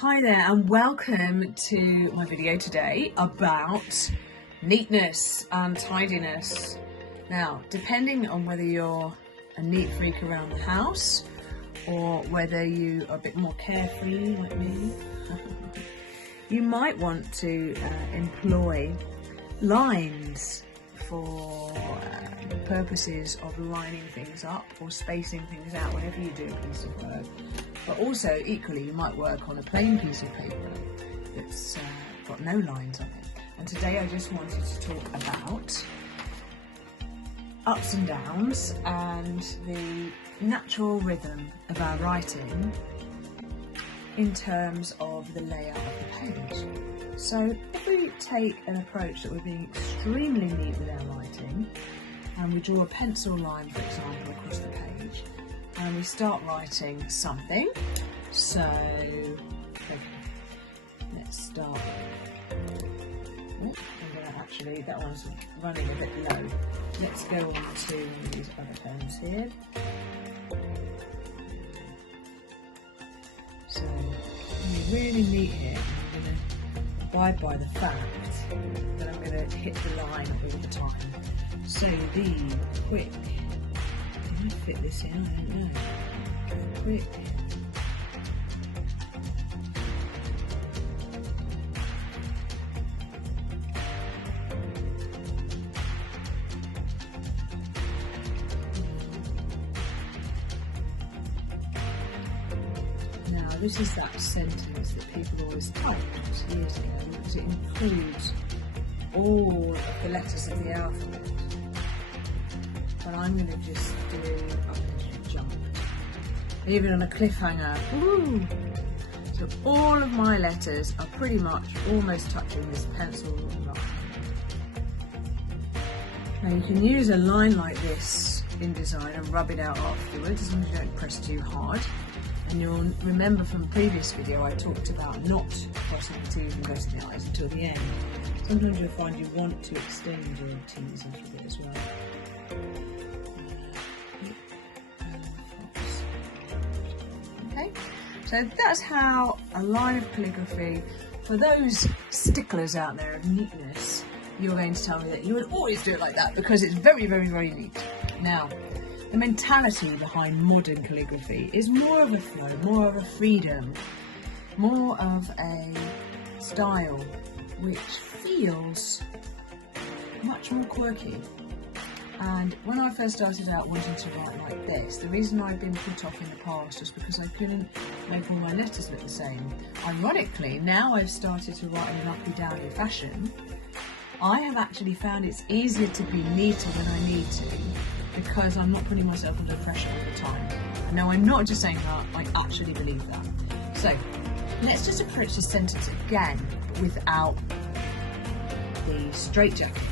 Hi there and welcome to my video today about neatness and tidiness. Now, depending on whether you're a neat freak around the house or whether you are a bit more carefree like me, you might want to employ lines for the purposes of lining things up or spacing things out whenever you do a piece of work. But also, equally, you might work on a plain piece of paper that's got no lines on it. And today I just wanted to talk about ups and downs and the natural rhythm of our writing in terms of the layout of the page. So if we take an approach that we're being extremely neat with our writing, and we draw a pencil line, for example, across the page, and we start writing something. So let's start. Oh, actually, that one's running a bit low. Let's go on to these other pens here. So we're really neat here. I'm going to abide by the fact that I'm going to hit the line all the time. So the quick. Can I fit this in? I don't know. Quick. Now, this is that sentence that people always typed years ago because it includes all of the letters of the alphabet. But I'm going to just do up and jump. Even on a cliffhanger. Woo! So all of my letters are pretty much almost touching this pencil line. Now you can use a line like this in design and rub it out afterwards as long as you don't press too hard. And you'll remember from a previous video I talked about not crossing the T's and pressing the I's until the end. Sometimes you'll find you want to extend your T's a little bit as well. Okay, so that's how a line of calligraphy, for those sticklers out there of neatness, you're going to tell me that you would always do it like that because it's very, very, very neat. Now, the mentality behind modern calligraphy is more of a flow, more of a freedom, more of a style which feels much more quirky. And when I first started out wanting to write like this, the reason I'd been put off in the past was because I couldn't make all my letters look the same. Ironically, now I've started to write in an uppy-downy fashion, I have actually found it's easier to be neater when I need to because I'm not putting myself under pressure all the time. And now I'm not just saying that, I actually believe that. So let's just approach this sentence again without the straitjacket.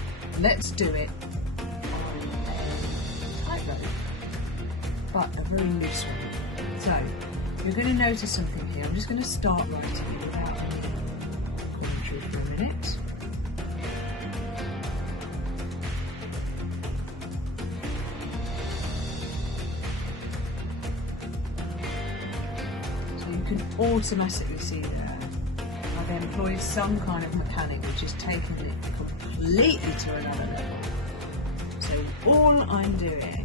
Let's do it but a very loose one. So, you're going to notice something here. I'm just going to start writing without any commentary for a minute. So you can automatically see there, I've employed some kind of mechanic which has taken it completely to another level. So all I'm doing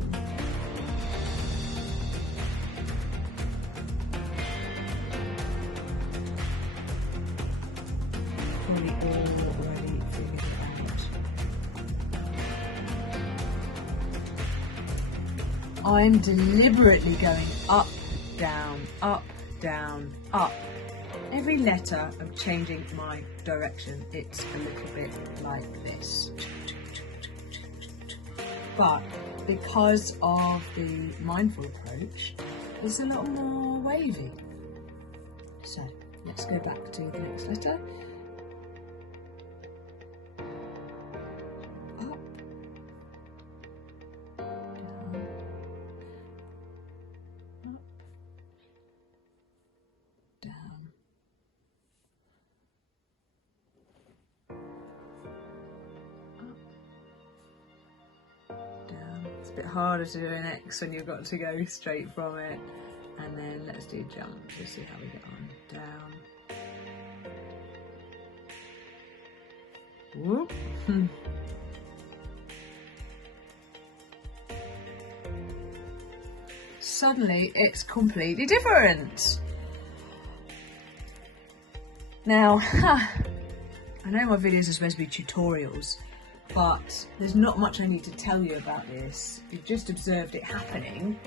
already figured it out. I'm deliberately going up, down, up, down, up. Every letter I'm changing my direction. It's a little bit like this. But because of the mindful approach, it's a little more wavy. So let's go back to the next letter. It's a bit harder to do an X when you've got to go straight from it. And then let's do jump, just see how we get on. Down, Whoop. Suddenly it's completely different. Now, I know my videos are supposed to be tutorials, but there's not much I need to tell you about this. You've just observed it happening.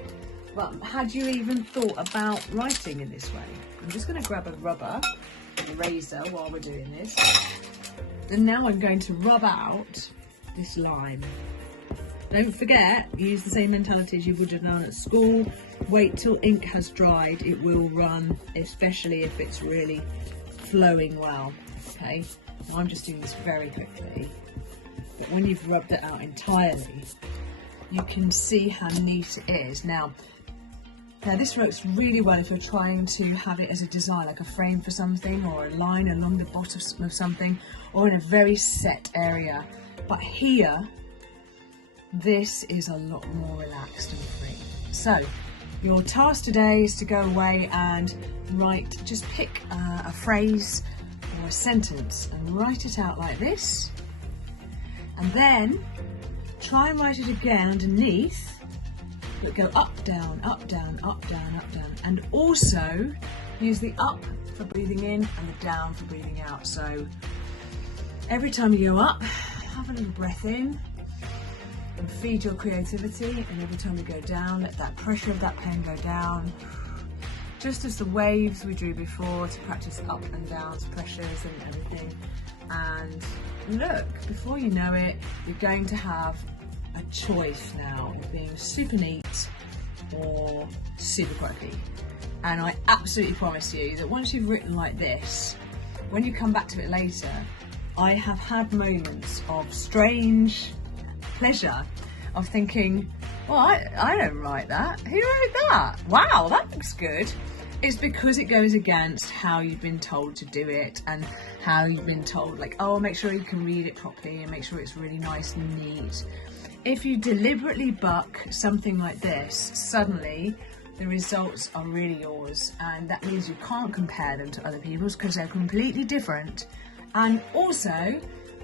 But had you even thought about writing in this way? I'm just going to grab a rubber eraser while we're doing this. And now I'm going to rub out this line. Don't forget, use the same mentality as you would have done at school. Wait till ink has dried, it will run, especially if it's really flowing well. Okay, now I'm just doing this very quickly. But when you've rubbed it out entirely, you can see how neat it is. Now this works really well if you're trying to have it as a design, like a frame for something, or a line along the bottom of something, or in a very set area. But here, this is a lot more relaxed and free. So your task today is to go away and write, just pick a phrase or a sentence and write it out like this, and then try and write it again underneath, but go up, down, up, down, up, down, up, down, and also use the up for breathing in and the down for breathing out. So every time you go up, have a little breath in and feed your creativity, and every time you go down, let that pressure of that pen go down, just as the waves we drew before to practice up and down pressures and everything. And look, before you know it, you're going to have a choice now of being super neat or super quirky. And I absolutely promise you that once you've written like this, when you come back to it later, I have had moments of strange pleasure of thinking, well, I don't write that. Who wrote that? Wow, that looks good. It's because it goes against how you've been told to do it, and how you've been told, like, oh, make sure you can read it properly and make sure it's really nice and neat. If you deliberately buck something like this, suddenly the results are really yours, and that means you can't compare them to other people's because they're completely different. And also,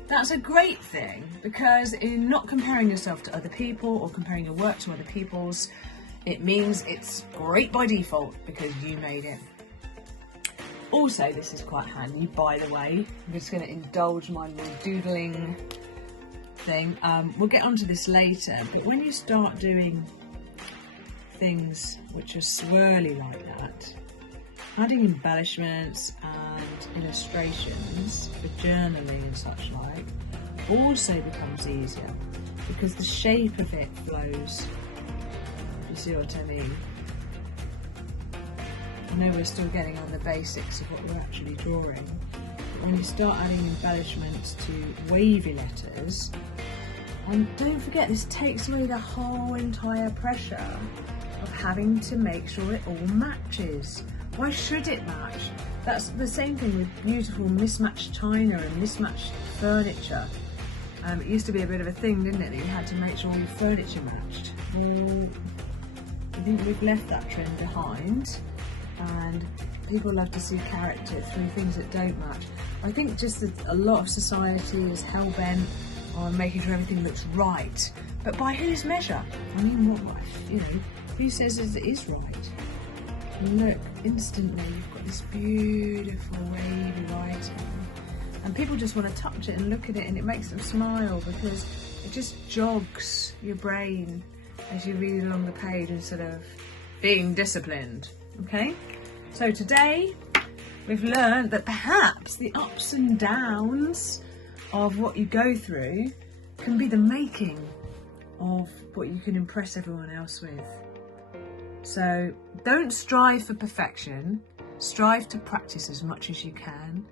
that's a great thing, because in not comparing yourself to other people or comparing your work to other people's, it means it's great by default because you made it. Also, this is quite handy, by the way. I'm just going to indulge my little doodling thing. We'll get onto this later, but when you start doing things which are swirly like that, adding embellishments and illustrations for journaling and such like also becomes easier, because the shape of it flows. You see what I mean? I know we're still getting on the basics of what we're actually drawing, but when you start adding embellishments to wavy letters, and don't forget, this takes away the whole entire pressure of having to make sure it all matches. Why should it match? That's the same thing with beautiful mismatched china and mismatched furniture. It used to be a bit of a thing, didn't it, that you had to make sure your furniture matched. Well, I think we've left that trend behind, and people love to see character through things that don't match. I think just that a lot of society is hell-bent on making sure everything looks right, but by whose measure? I mean, what, you know, who says it is right? Look, instantly you've got this beautiful wavy writing, and people just want to touch it and look at it, and it makes them smile because it just jogs your brain as you read along the page instead of being disciplined. Okay, so today we've learned that perhaps the ups and downs of what you go through can be the making of what you can impress everyone else with. So don't strive for perfection, strive to practice as much as you can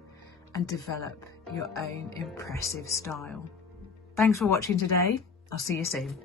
and develop your own impressive style. Thanks for watching today. I'll see you soon.